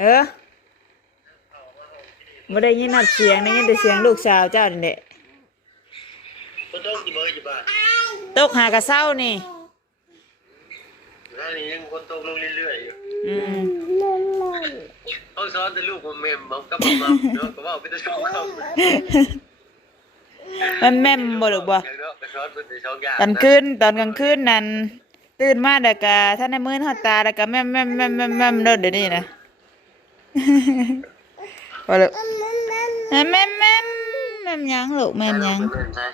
เออบ่ได้ยินนัดเสียงได้ยินแต่เสียงลูกสาวเจ้านี่แหละคนต้องกี่เบอร์อยู่บ้านตกหากระเซ้านี่นั่นนี่ยังคนตกลงเรื่อยๆอยู่อืมเขาสอนแต่ลูกผมเมมผมก็บอกมาเนาะก็ว่าไปแต่ชอบเขามันแม่มบ่หรือบ่อย่างเนาะก็สอนเป็นแต่ชอบอย่างกลางคืนตอนกลางคืนนั้นตื่นมาแล้วก็ถ้าในมื้อหอดตาแล้วก็แม่มแม่มแม่มแม่มแม่มเด้อเดี๋ยวนี้นะ บ่ลูกแม่มแม่มแม่มแม่มหยังลูกแม่มหยังใช่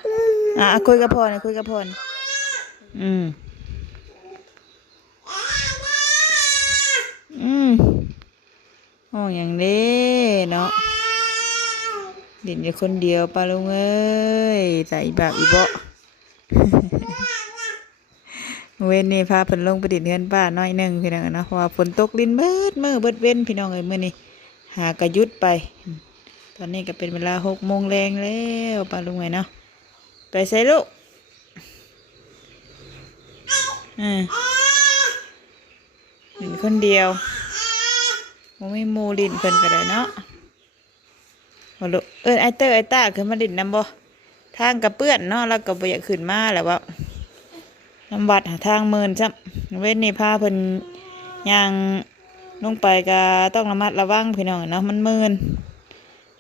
อะคุยกับพ่อหน่อยคุยกับพ่อหน่อยอืมอืมห้องอย่างนี้เนาะดินอยู่คนเดียวปลาลุงเอ้ยใส่บาปอีเบาะ เว้นนี่พาเพิ่นลงไปดินเฮือนป้าน้อยหนึ่งพี่น้องเนาะเพราะว่าฝนตกลินเบิดมือเบิดเว้นพี่น้องเอ้ยมื้อนี้หากระยุดไป ตอนนี้ก็เป็นเวลาหกโมงแรงแล้วปลาลุงเอ้ยเนาะไปใส่ลูกอืมหนึ่งคนเดียวบ่ไม่มูลินเพิ่นก็ได้เนาะบ่ลูกเอิ้นไอเตอร์ไอต้าขึ้นมาดินน้ำบ่ทางกระเปื้อนเนาะแล้วก็บ่อยากขึ้นมาแหล้วว่า ลำบัดหาทางเมินจ้ะเว้นนี่พาเพิ่นย่างลงไปก็ต้องระมัดระวังพี่น้องเนาะมันเมิน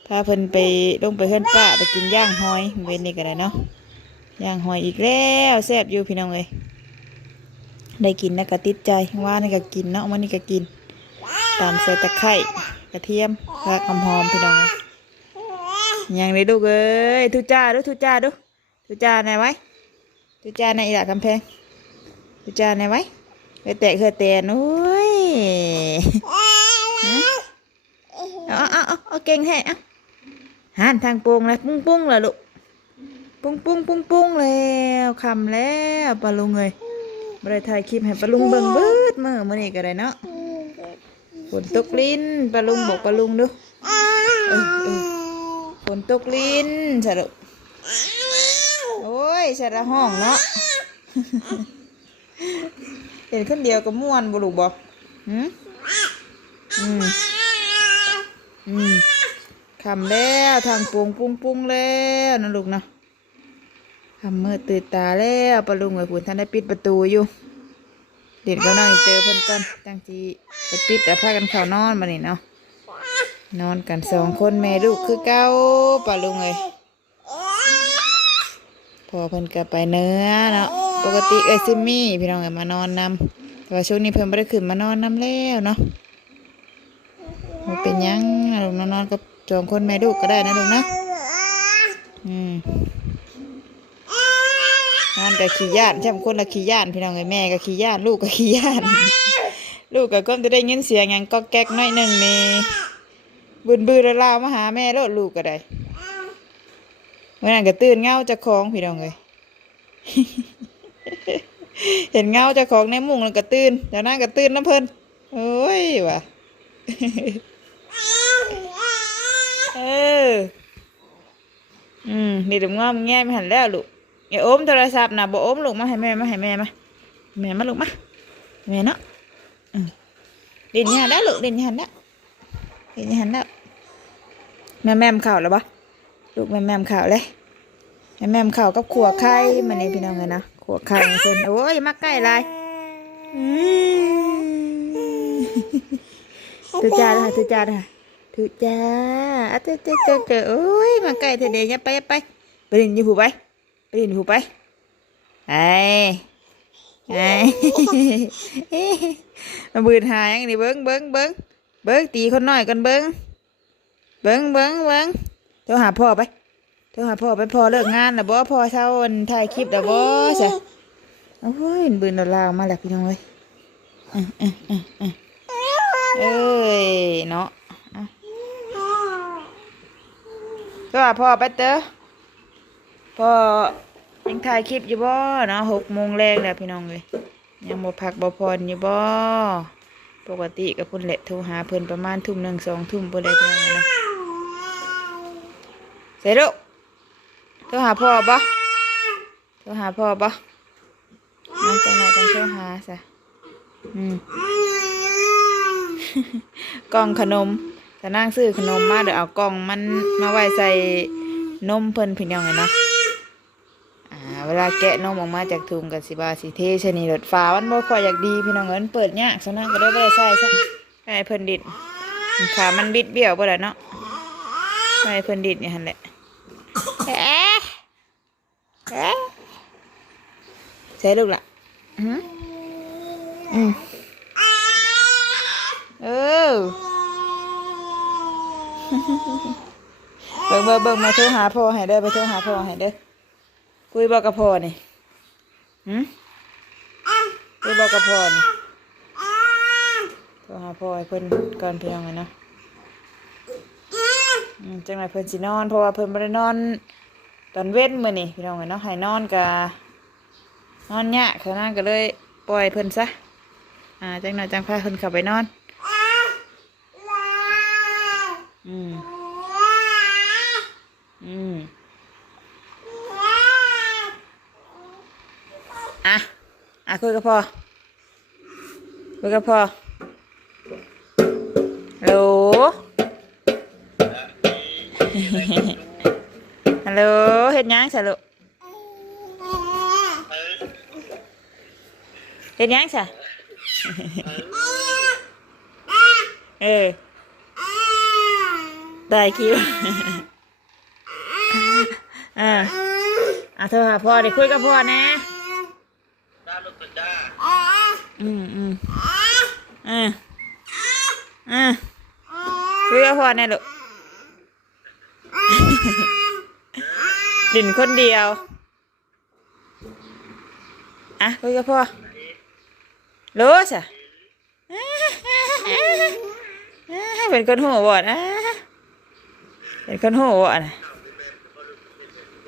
พาเพิ่นไปลงไปเฮือนป้าไปกินย่างหอยเว้นนี่ก็ได้เนาะย่างหอยอีกแล้วแซ่บอยู่พี่น้องเลยได้กินนะก็ติดใจว่านี่ก็กินเนาะวันนี้ก็กิน ตามใส่ตะไคร้กระเทียมรากหอมพี่น้องเลยยังเลยลูเอ้ยทุจ้าดูทุจ้าดูทุจ้าไหนไว้ทุจ้าในอีหลากำแพง ทุจ้าไหนไว้ไปแตะเคยแตนโอ้ยเอาเอาเอาเอาเก่งแท้อาหันทางโป่งเลยปุ้งปุ้งเลยลูกปุ้งปุ้งปุ้งปุ้งแล้วคำแล้วปลาลุงเลยบริถ่ายคลิปให้ปลาลุงเบิ่งเบิดมือมื่อนี้ก็ได้เนาะฝนตกลิ้นปลาลุงบอกปลาลุงดูฝนตกลิ้นสะดุโอ้ยสะระห้องเนาะ เห็นคนเดียวก็ม่วนบุลุกบอกหืมอืมอืมคำแล้วทางปุงปุงปุงแล้วนะลูกเนาะทำมือตื่นตาแล้วปลาลุงไอ้ผุนท่านได้ปิดประตูอยู่ เด็ดก็นั่งอีเตอเพิ่นก่อนจังจีไปปิดแต่พากันเข้านอนมานี่เนาะนอนกันสองคนแม่ลูกคือเก้าปลาลุงเลยพอเพิ่นก็ไปเนื้อเนาะ ปกติเอ้ยซิมมี่พี่น้องเอ้ยมานอนนำแต่ว่าช่วงนี้เพิ่นไม่ได้ขึ้นมานอนนำแล้วเนาะบ่เป็นหยังนะลุงนอนกับสองคนแม่ลูกก็ได้นะลุงนะอืมนอนกับขี้ย่านใช่ไหมคนละขี้ย่านพี่น้องไอ้แม่ก็ขี้ย่านลูกก็ขี้ย่าน ลูกก็ก้มจะได้ยินเสียงหยังก็แก๊กหน้อยหนึ่งนี่บืนบืนลาวมาหาแม่โลดลูกก็ได้เมื่อนั้นก็ตื่นเงาจะคล้องพี่น้องเลย เห็นเงาเจะของในมุ้งแล้วก็ตื่นเดี๋ยวนั้นก็ตื่นน้ำเพิ่นโอ้ยว่ะเออ อืมนี่ถึงว่ามึงแง่ไม่หันแล้วลูกอย่าอมโทรศัพท์นะบ่อมลูกมาให้แม่มาให้แม่มาแม่มาลูกมาแม่เนาะเดินยันแล้วลูกเดินยันแล้วเดินยันแล้วแม่แม่มข่าวแล้วปะลูกแม่แม่มข่าวเลยแม่แม่มข่าวกับขัวไข่มาเนี่ยพี่น้องเลยนะ ขัวไข่เพิ่นโอ้ยมาใกล้ไรอืมทุจ้าเลยค่ะทุจ้าเลยค่ะทุจ้าอะเจ้าเจ้าเจ้าเจ้าโอ้ยมาใกล้เถอะเดี๋ยวอย่าไปอย่าไปไปเดินอยู่ผู้ไปไปดินผูไปไอ้ไอ้มาบืนหาอย่างนี้เบิ้งเบิ้งเบิ้งเบิ้งตีคนน้อยกันเบิ้งเบิ้งเบิ้งเบิ้งโทรหาพ่อไป โทรหาพ่อไปพ่อเลิกงานแล้วบ่พ่อเช้าวันถ่ายคลิปแล้วบ่ใช่โอ้ยบืนดอลลาร์มาแล้วพี่น้องเลยอะอะอะอะเอ้ยเนาะอะโทรหาพ่อไปเตอพ่อยังถ่ายคลิปอยู่บ่เนาะหกโมงแรงแล้วพี่น้องเลยยังบ่พักบ่พรอยู่บ่ปกติกับเพิ่นแหละโทรหาเพิ่นประมาณทุ่มหนึ่งสองทุ่มเพิ่ได้พี่น้องเนาะเสร็จแล้ว โทรหาพ่อบ่โทรหาพ่อบ่มาจังไหนจังโทรหาซะอืมกล่องขนมแต่นางซื้อขนมมาเดี๋ยวเอากล่องมันมาไว้ใส่นมเพิ่นพี่น้องไงเนาะอ่า เวลาแกะนมออกมาจากถุงกับสิบาสิเทชนีรถฟ้ามันบ่ค่อยอยากดีพี่น้องเอิ้นเปิดยากฉะนั้นก็ได้บ่ได้ใส่ซะให้เพิ่นดิดขามันบิดเบี้ยวบ่ล่ะเนาะให้เพิ่นดิดนี่หั่นแหละเอ๊ะเอ๊ะ ใช่ลูกล่ะอืมอืมเออเบิ่งเบิ่งเบิ่งมาโทรหาพ่อให้เด้อไปโทรหาพ่อให้เด้อคุยบอกกับพ่อนี่หืมคุยบอกกับพ่อนี่โทรหาพ่อให้เพิ่นก่อนเพียงอะนะอืมจังไรเพิ่นสินอนเพราะว่าเพิ่นบ่ได้นอน ตอนเว้นมื้อนี่พี่น้องเอ้ยเนาะให้นอนกะนอนยะขนาดก็เลยปล่อยเพิ่นซะอ่าจังหน่อยจังพาเพิ่นเข้าไปนอนอืมอืมอะอะคุยกับพ่อคุยกับพ่อฮัลโหล ฮัลโหลเฮ็ดหยังสะลูกเฮ็ดหยังสะเออได้คิวอ่าอะโทรหาพ่อเดี๋ยวคุยกับพ่อนะด้าลูกกระด้าอืมอืมอ่าอ่าคุยกับพ่อแน่ลูก ดินคนเดียว อะคุยกับพ่อรู้สะเป็นคนหัวบอดอะเป็นคนหัวบอดน่ะ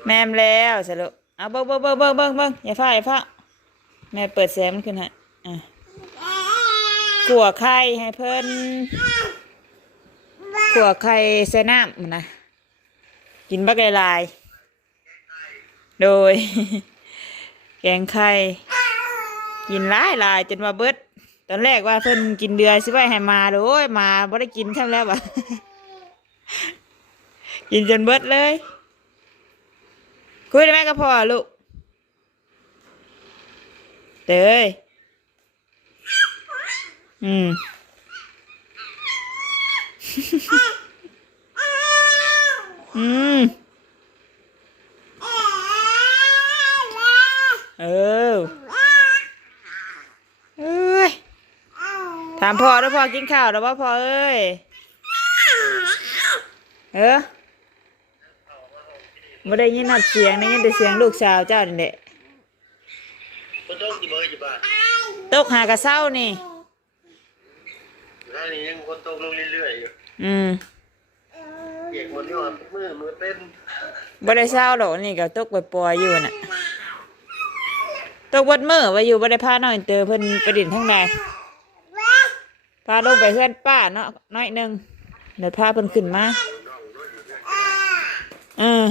แม่มแล้วสะลูกเอาเบิ้งเบิ้งเบิ้งเบิ้งเบิ้งเบิ้งอย่าฟ้าอย่าฟ้าแม่เปิดแสงมันขึ้นฮะอะขัวไข่ให้เพิ่นขัวไข่ใส่น้ำมันนะกินบักลายๆ โดย แกงไข่ กินหลายหลายจนว่าเบิด ตอนแรกว่าเพิ่นกินเดือยสิไว้ให้มาโดยมาบ่ได้กินช่ำแล้ววะกินจนเบิดเลย คุยได้ไหมกับพ่อลูกเตยอืม อืม เออ เอ้ย ถามพ่อแล้วพ่อกินข้าวแล้วว่าพ่อเอ้ยเออไม่ได้ยินนัดเสียงได้ยินแต่เสียงลูกสาวเจ้านี่แหละคนต้องกี่เบอร์อยู่บ้านตกหากระเซ้านี่ท่านี้ยังคนต้องลงเรื่อยๆอยู่อืมเปียกหมดนี่ว่ามือมือเต้นบ่ได้เศร้าดอกนี่ก็ตกไปปล่อยๆอยู่น่ะตกวัดมือไว้อยู่บ่ได้พาน้องอินเตอร์เพิ่นไปดินทั้งใด พาลงไปเพื่อนป้าเนาะน้อยหนึ่งเดี๋ยวพาเพิ่นขึ้นมาเออ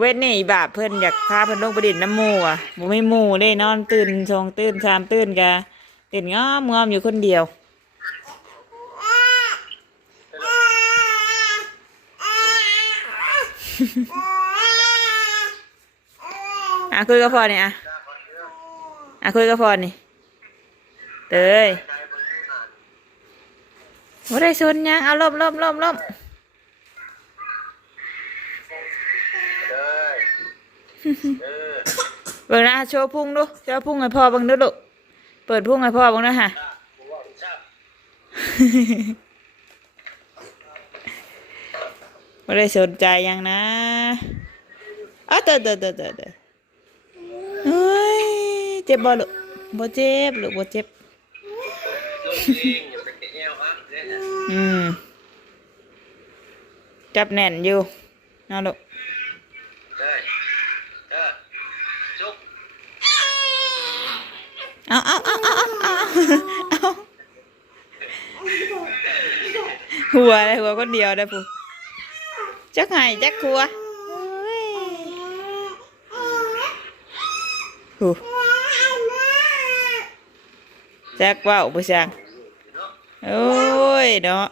เวทนี่บาปเพิ่นอยากพาเพิ่นลงไปดินน้ำมูอะบ่มีหมู่เด้นอนตื่นสองตื่นสามตื่นกะตื่นงอมงอมอยู่คนเดียวอะคุยกับพ่อนี่อะอะคุยกับพ่อนี่เตย ว่ได้ชนยัง เอาล้มล้มล้มล้มเลยเออเบิ่งนะโชว์พุ่งดูโชว์พุ่งให้พ่อบิ่งดูลูกเปิดพุ่งให้พ่อบิ่งนะฮะจ้าผมว่าผมทราบว่าได้สนใจยังนะอ้าเตอเตอเตอเตอเตอเฮ้ยเจ็บบ่ลูกบ่เจ็บลูกบ่เจ็บ อืม จับแน่นอยู่เอาลูกได้เออจุกเอาเอาเอาเอาเอาเอาเอาหัวเลยหัวคนเดียวได้ปุ๊จักไห้จักครัวหูจักว่าวผู้ช่างเนาะ โอ้ยเนาะ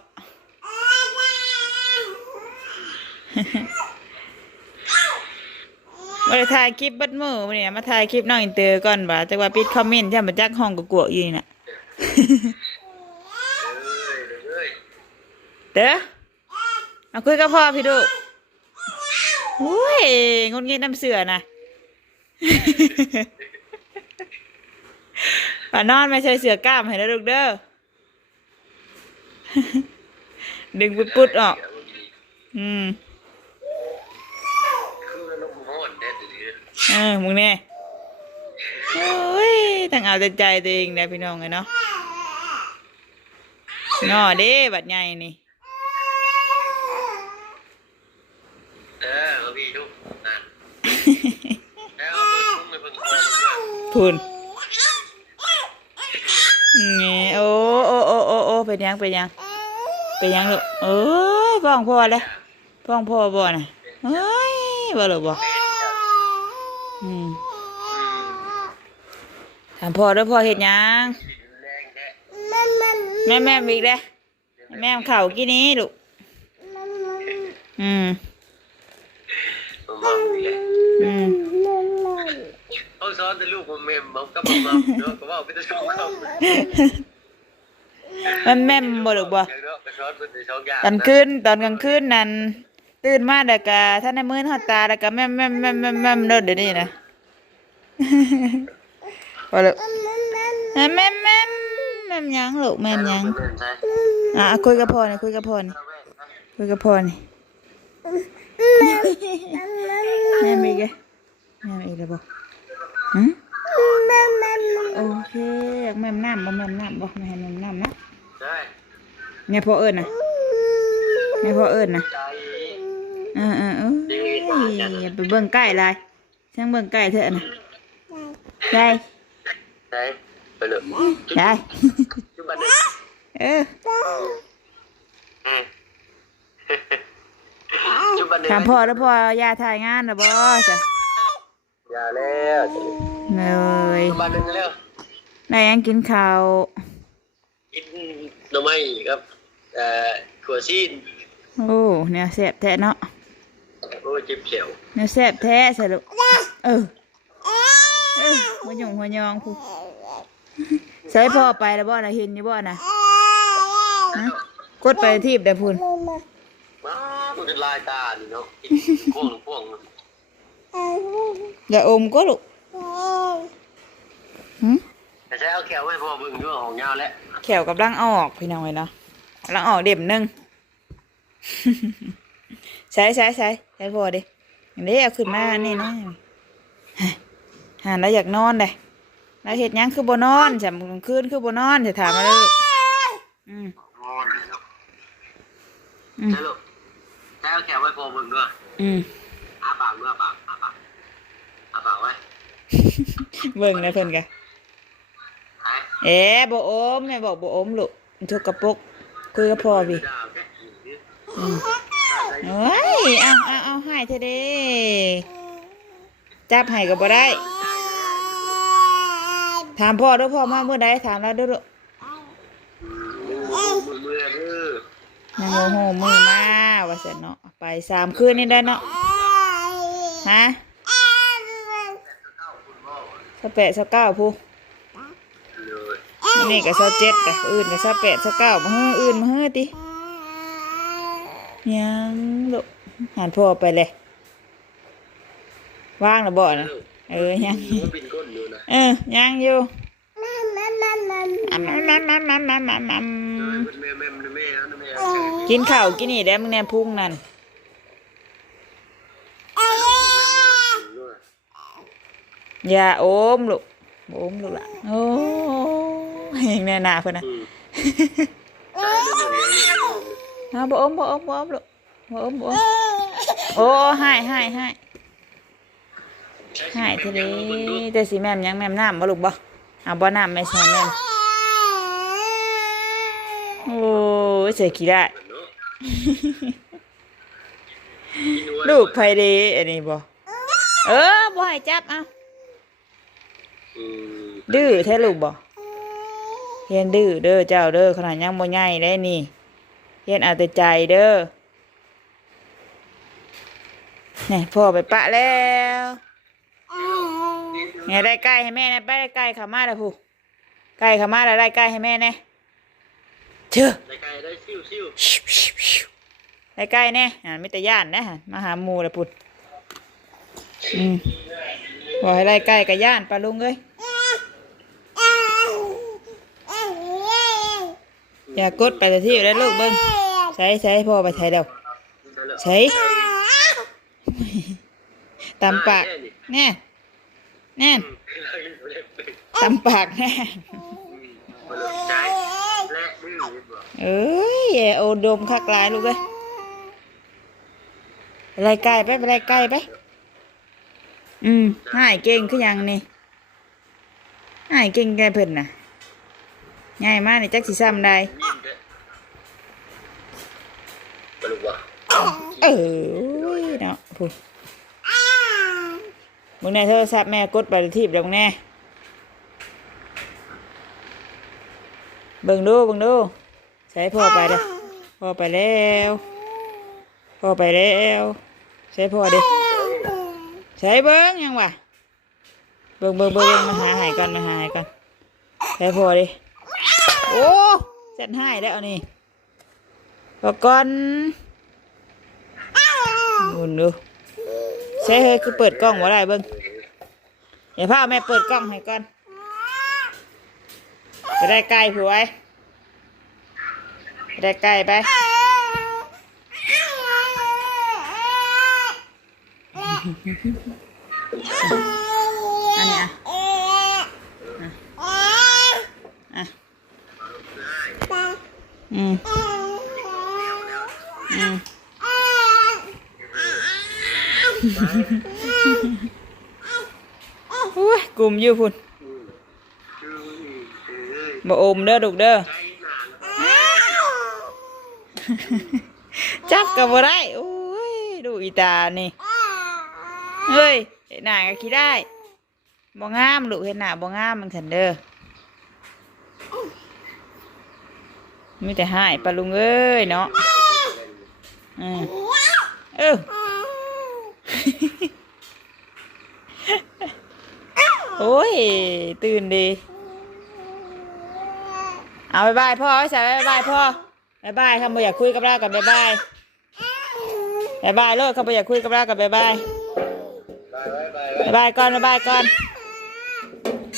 มาถ่ายคลิปเบัดมือมาเนี่ยมาถ่ายคลิปน้องอินเตอร์ก่อนบ่าแต่ว่าปิดคอมเมนต์ใช่มาจักห้องกกวๆอยู่นี่น่ะเอ้ยเอ้ยเด้อเอาคุยกับพ่อพี่ดูโอ้ยงดเงี้ยน้ำเสือนะป่านอนไม่ใช่เสือกล้ามให้แล้วลูกเด้อ ดึงปุดๆออก อืมคือน้องโหดเด็ดดีเออมึงเนี่ยโอ้ยตั้งเอาแต่ใจตัวเองนะพี่น้องเลยเนาะนอเด้บัดใหญ่นี่เออเอาพี่ลูกนั่นแล้วเอาเพิ่งพุ่งไปเพิ่งคอมันด้วยทุนนี่โอ้โอ้โอ้โอ้โอ้ เป็นยังเป็นยังเป็นยังลูกเอ้ยพ้องพ่อเลยพ้องพ่อบ่น่ะเอ้ยบ่หรอบ่อืมถามพ่อด้วยพ่อเห็ดหยังแรงแม่แม่อีกเด้อแม่เข่ากี่นี้ลูกอืมอืมเขาสอนแต่ลูกผมเมมผมก็บอกมาเนาะก็ว่าเป็นตัวชงเขา มันแม่มบ่ลูกบ่อย่างเนาะก็สอนเป็นตอย่างกลางคืนตอนกลางคืนนั่นตื่นมาแล้วก็ท่านในมือหอดตาแล้วก็แม่มแม่มแม่มแม่มแม่มเด้อเดี๋ยวนี้นะว่ลูกแม่มแม่มแม่มแม่มยังลูกแม่มยังอะคุยกับพ่อนี่คุยกับพ่อนี่คุยกับพ่อนี่แม่มอีกแม่มอีกแล้วบ่หืมโอเคอยากแม่มน้ำบ่แม่มน้ำบ่แม่ห้แม่มน้ำนะ ใช่แม่พ่อเอิญนะแม่พ่อเอิญนะใจเออเออเอออย่าไปเบิ่งใกล้เลยช่างเบิ่งใกล้เถอะนะได้ใช่ไปเลยได้จุบันนี้เออจุบันนี้ถามพ่อแล้วพ่อยาถ่ายงานนะบ่จ้ะอย่าแล้วเลยจุบันนึงแล้วได้ยังกินข้าว กินหน่อไม้ครับเอ่อขัวซีนโอ้เนี่ยแซ่บแท้เนาะโอ้เจ็บเขียวเนี่ยแซ่บแท้ใส่ลูกเออเออหัวหยงหัวยองพูใส่พ่อไปแล้วบ่น่ะเห็นอยู่บ่น่ะฮะกดไปทีบได้พุ่นว้าวมันเป็นลายตานี่เนาะพ่วงพ่วงอย่าอมก็ลูกหืม แต่ใช้เอาแขวไว้พอบึงด้วยของยาวแล้วแขวกับร่างออกพี่น้องเลยเนาะร่างออกเด็มหนึ่งใช้ใช้ใช้ใช้พอดิอันนี้เอาขึ้นมานี่นะหาแล้วอยากนอนเลยแล้วเห็ดหยังคือบ่นอนจำกลางคืนคือบ่นอนจะถามมาเลยลูกอืมอืมใช่ลูกใช้เอาแขวไว้พอบึงด้วยอืมอาปากด้วยอาปากอาปากอาปากไว้เบิ่งนะเพิ่นกะหาย เอ๊ะบ่อมแม่บอกบอมลูกมันทุกกระปุกคุยกับพ่อพี่เฮ้ยเอาเอาเอาให้เธอเด้จับให้ก็บ่ได้ ถามพ่อด้วยพ่อมาเมื่อใดถามแล้วด้วยลูกมือมือมือเด้อนางโมโหมือมาว่าเสร็จเนาะไปสามคืนนี่ได้เนาะฮะสแปดสเก้าผู้ นี่ก็เศาเจ็ดกะอื่นก็เศาแปดเาเก้ามาเฮ้ออื่นมาเฮ้อติยังลูกหันพ่อไปเลยว่างหรือบ่นะเออยังเออยังอยู่กินข้าวกินนี่ได้มึงแน่พุ่งนั่นอย่าโอมลูกโอมลูกละโอ้ ยยังแน่หนาเพิ่นนะเอาบ่โอมบ่โอมบ่โอมลูกบ่โอมบ่โอมโอ้ให้ให้ให้ให้เทะเลแต่สิแม่มยังแม่มน้ำบ่ลูกบ่เอาบ่น้ำไม่ใช่แม่มโอ้ยเสียขี้ได้ลูกไผเดอันนี้บ่เออบ่ให้จับเอาดื้อแท้ลูกบ่ เฮียนดื้อเด้อเจ้าเด้อขนาดยังบ่ใหญ่ได้นี่เฮียนเอาแต่ใจเด้อนี่พ่อไปปะแล้วไงได้ไก่ให้แม่นะไปได้ไก่ขามาแล้วผู้ไก่ขามาแล้วได้ไก่ให้แม่แน่เชื่อในไกลได้ซิ่วซิ่วได้ไก่แน่อ่ามิตรย่านนะฮะมาหาหมูแล้วพุดอืมบอกให้ได้ไก่กับย่านปลาลุงเอ้ย อย่ากดไปแต่ที่อยู่ได้ลูกเบิ้งใช้ใช้พ่อไปใช้เดี๋ยวใช้ตำปากแน่แน่ตำปากแน่ใจและดื้อเอ้ยโอดมคักหลายลูกเอ้ยไปไล่ไก่ไปไปไล่ไก่ไปอืมหายเก่งคือหยังนี่หายเก่งแกเพิ่นน่ะ ง่ายมากนี่จักสิซ้ำได้นิ่มเด้บลูกวะเอ้ยเนาะพูดมึงแน่โทรศัพท์แม่กดไปที่เดี๋ยวมึงแน่เบิ่งดูเบิ่งดูใช้พ่อไปเด้อพ่อไปแล้วพ่อไปแล้วใช้พ่อเด้ใช้เบิ่งยังวะเบิ่งเบิ่งเบิ่งเบิ่งมาหาใหายก่อนมาหาใหายก่อนใช้พ่อดิ โอ้เสร็จให้แล้วนี่บอกก่อนบุญดูใช่เฮ้ยคือเปิดกล้องว่าได้เบิ้งเดี๋ยวพาแม่เปิดกล้องให้ก่อนไปได้ไกลผัวไว้ไปได้ไกลไปอนนี้อะอะ อืมอืมอุ้ยกลุ่มอยู่พุ่นบ่อมเด้อดุกเด้อจับกับบ่ได้โอ้ยดูอีตานี่เฮ้ยเห็นหน้าก็คิดได้บ่งามลูกเห็นหน้าบ่งามมันฉันเด้อ มีแต่หายปลาลุงเอ้ยเนาะอืมเออโอ้ย ตื่นดี เอาบายบายพ่อไว้ใส่บายบายพ่อบายบายคำบ่อยากคุยกับเรากับบายบายบายบายโลดคำบ่อยากคุยกับเรากับบายบายไปไปไปบายบายก่อนบายบายก่อน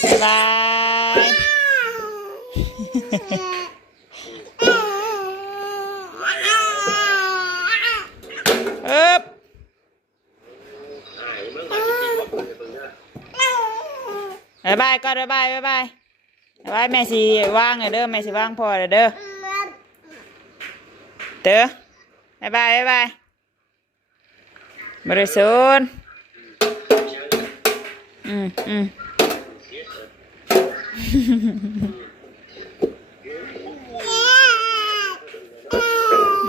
บายบาย อ๊บไหร่ที่บอกคนจะเพิ่งเด้อบายบายก่อนบายบายบายบายบายแม่สิว่างเด้อแม่สิว่างพอเด้อเด้อบายบายบายบายบริสุทธิ์อืมอืม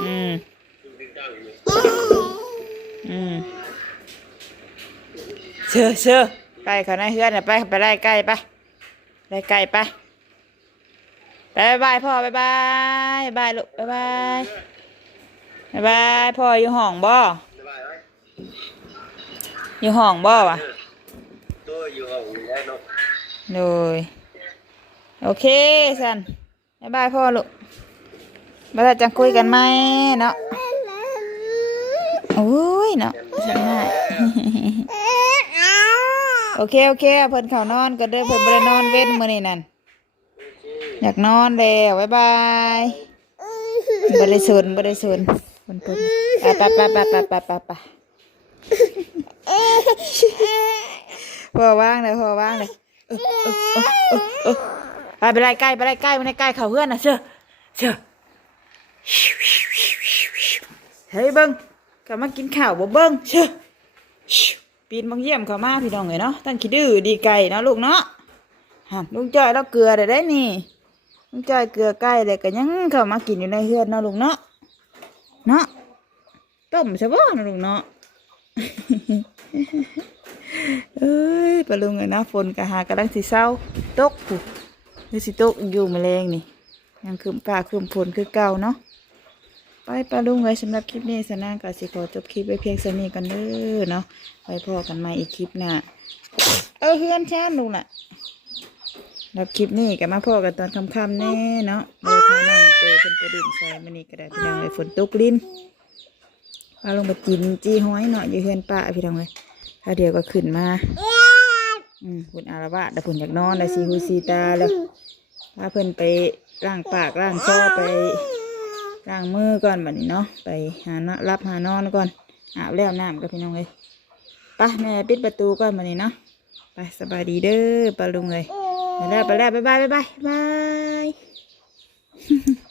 อืม อืมเชื่อเชื่อไปเขาในเฮือนน่ะไปไปไล่ไก่ไปไล่ไก่ไปไปบายบายพ่อบายบายบายลูกบายบายบายบายพ่ออยู่ห้องบ่สบายไหมอยู่ห้องบ่วะตัวอยู่ห้องได้เนาะเลยโอเคสันบายบายพ่อลูกบายบายจังคุยกันไหมเนาะโอ้ย เนาะสันง่ายโอเคโอเคเพิ่นเขานอนก็เด้อเพิ่นบ่ได้นอนเว้นมื้อนี้นั่นอยากนอนแล้วบ๊ายบายบ่ได้สนบ่ได้สนเพิ่นเพิ่นไปไปไปไปไปไปไปพอว่างเลยพอว่างเลยเออเออเออเออไปไปไล่ใกล้ไปไล่ใกล้ไปไล่ใกล้เขาเพื่อนน่ะเชื่อเชื่อเฮ้ยเบิ้ง กลับมากินข้าวบ่เบิ้งเชื่อปีนบางเยี่ยมเขามาพี่น้องเลยเนาะตั้งขี้ดื้อดีไก่เนาะลูกเนาะฮะลุงจ้อยเราเกลือได้ได้นี่ลุงจ้อยเกลือไก่เลยก็ยังเขามากินอยู่ในเฮือนเนาะลูกเนาะเนาะต้มใช่ป่ะนะลูกเนาะเอ้ยปลาลุงเลยนะฝนกะหากำลังสิเศร้าตกผู้คือสิตกอยู่แมลงนี่ยังคืมฟ้าคืมฝนคือเก่าเนาะ ปปลาลุงไว้สำหรับคลิปนี้สนางก็สิขอจบคลิปไว้เพียงเท่นี้กันเด้อเนาะไปพอกันใหม่อีกคลิปหน้าเออเฮือนชาลุงน่ะรับคลิปนี้ก็มาพอกันตอนค่ำๆแน่เนาะเลยพาน้องเจอเพิ่นไปดื่มใส่มื้อนี้ก็ได้พี่น้องเลยฝนตกลิ้นพาลงไปกินจี้ห้อยเนาะอยู่เฮือนป้าพี่น้องเลยถ้าเดี๋ยวก็ขึ้นมาอืมคุณอารวาสแต่ผลอยากนอนแล้วสีหูสีตาแล้วพาเพิ่นไปล้างปากล้างคอไป ล้างมือก่อนบัดนี้เนาะไปหานะรับหานอนก่อนอาบแล้วน้ำกับพี่น้องเลยปะแม่ปิดประตูก่อนบัดนี้เนาะไปสบายดีเด้อปลาลุงเลยไปแล้วไปแล้วบ๊ายบายบ๊ายบายบ๊ายบาย